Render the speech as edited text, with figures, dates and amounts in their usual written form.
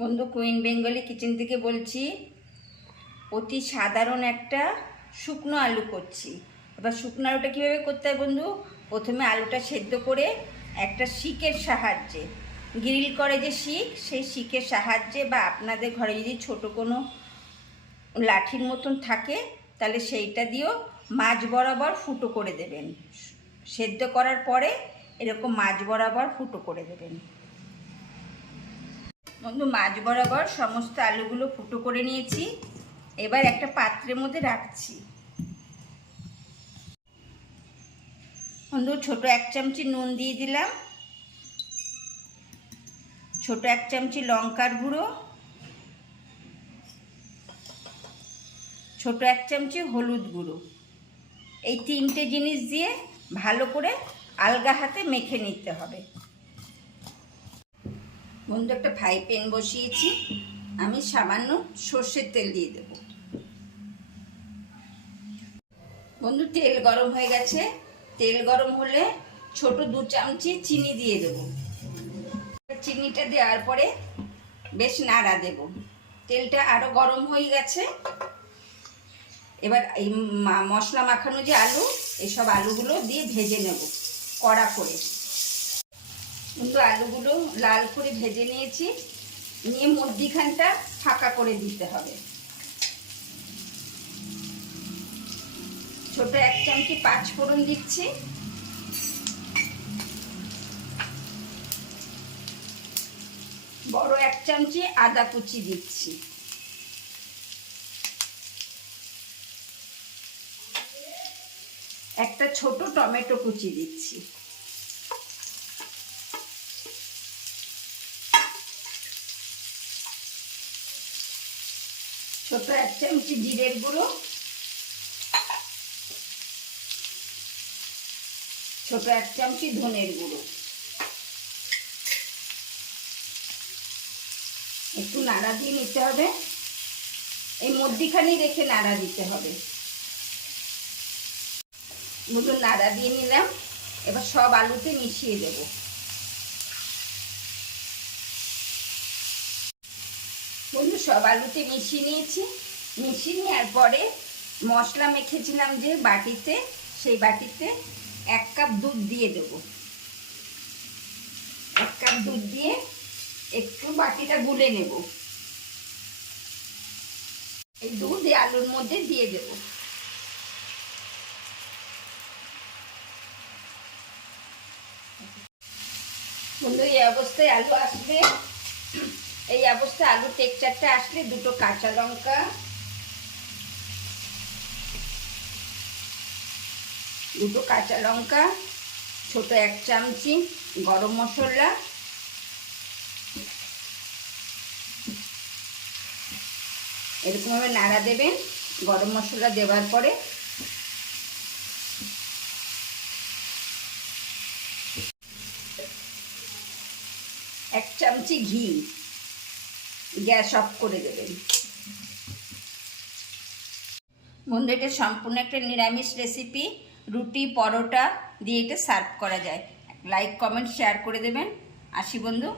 বন্ধু, queen Bengali kitchen থেকে বলছি। অতি সাধারণ একটা শুকনো আলু করছি। এবার শুকনো আলুটা কীভাবে করতে হয় বন্ধু? প্রথমে আলুটা সেদ্ধ করে একটা শিকের সাহায্যে, গ্রিল করে যে শিক, সেই শিকের সাহায্যে, বা আপনাদের ঘরে যদি ছোট কোনো লাঠির মতন থাকে তাহলে সেইটা দিয়েও মাঝ বরাবর ফুটো করে দেবেন। সেদ্ধ করার পরে এরকম মাঝ বরাবর ফুটো করে দেবেন। বন্ধু, মাঝ বরাবর সমস্ত আলুগুলো ফুটো করে নিয়েছি। এবার একটা পাত্রের মধ্যে রাখছি। বন্ধু, ছোট 1 চামচি নুন দিয়ে দিলাম, ছোট 1 চামচি লঙ্কার গুঁড়ো, ছোট 1 চামচি হলুদ গুঁড়ো। এই 3টে জিনিস দিয়ে ভালো করে আলগা হাতে মেখে নিতে হবে। বন্ধু, একটা ফ্রাই প্যান বসিয়েছি, আমি সামান্য সর্ষের তেল দিয়ে দেব। বন্ধু, তেল গরম হয়ে গেছে। তেল গরম হলে ছোট 2 চামচি চিনি দিয়ে দেব। চিনিটা দেওয়ার পরে বেশ নাড়া দেব। তেলটা আরও গরম হয়ে গেছে। এবার এই মশলা মাখানো যে আলু, এসব আলুগুলো দিয়ে ভেজে নেব কড়া করে। কিন্তু আলুগুলো লাল করে ভেজে নিয়েছি, নিয়ে মধ্যিখানটা ফাঁকা করে দিতে হবে। ছোট 1 চামচি 5 ফোড়ন দিচ্ছি, বড় 1 চামচি আদা কুচি দিচ্ছি, একটা ছোট টমেটো কুচি দিচ্ছি, ছোট 1 চামচি জিরের গুঁড়ো, ছোট 1 চামচি ধনের গুঁড়ো। একটু নাড়া দিয়ে নিতে হবে, এই মধ্যিখানে রেখে নাড়া দিতে হবে। দুটো নাড়া দিয়ে নিলাম, এবার সব আলুতে মিশিয়ে দেব। বন্ধু, সব আলুতে মিশিয়ে নিয়েছি। মিশিয়ে নেওয়ার পরে মশলা মেখেছিলাম যে বাটিতে, সেই বাটিতে 1 কাপ দুধ দিয়ে দেব। 1 কাপ দুধ দিয়ে একটু বাটিটা গুলে নেব। এই দুধ এই আলুর মধ্যে দিয়ে দেব। বন্ধু, এই অবস্থায় আলু আসবে, এই অবস্থায় আলু টেক্সচারটা আসলে দুটো কাঁচা লঙ্কা, ছোট 1 চামচি গরম মশলা, এরকমভাবে নাড়া দেবেন। গরম মশলা দেওয়ার পরে এক চামচি ঘি, গ্যাস অফ করে দেবেন। বন্ধু, এটা সম্পূর্ণ একটা নিরামিষ রেসিপি। রুটি পরোটা দিয়ে এটা সার্ভ করা যায়। লাইক কমেন্ট শেয়ার করে দেবেন। আসি বন্ধু।